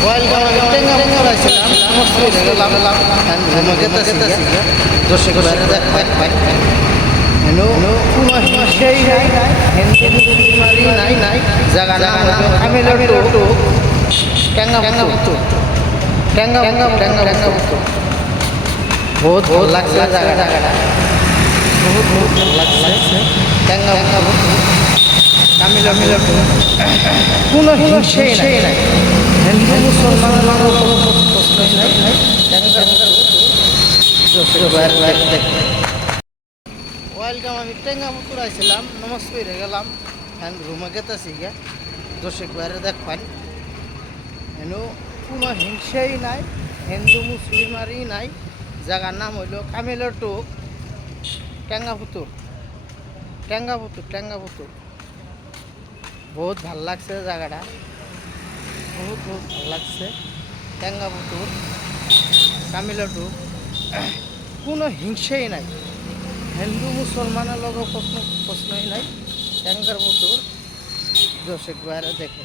welcome আমি Tenga করাইছিলাম মসজিদে গেলাম রুমে যেতেছি দর্শক বাইরে দেখ হেনো কোনো সেই নাই হিন্দু নাই নাই জায়গা নাম আমি লড়ু টেঙ্গা বহুত ভালো লাগছে জায়গাটা বহুত ভালো লাগছে টেঙ্গা আমি লড়ু কোনো হিংসেই নাই হিন্দু মুসলমানের প্রশ্নই নাই ওয়েলকাম আমি টেঙ্গা মতুর আইছিলাম নমস্কার গেলাম হ্যাঁ রুমে গেতেছি গিয়া দর্শক বাইরে দেখ পান হেন কোনো হিংসেই নাই হিন্দু মুসলিমারই নাই জায়গার নাম হইল কামিলের টুক টেঙ্গাপুতুর বহুত ভাল লাগছে জায়গাটা বহুত ভাল লাগছে টেঙ্গাপুতুর কামিলের টুক কোনো হিংসেই নাই হিন্দু মুসলমানের লগে প্রশ্নই নাই টেঙ্গাপুতুর দর্শক বাইরে দেখে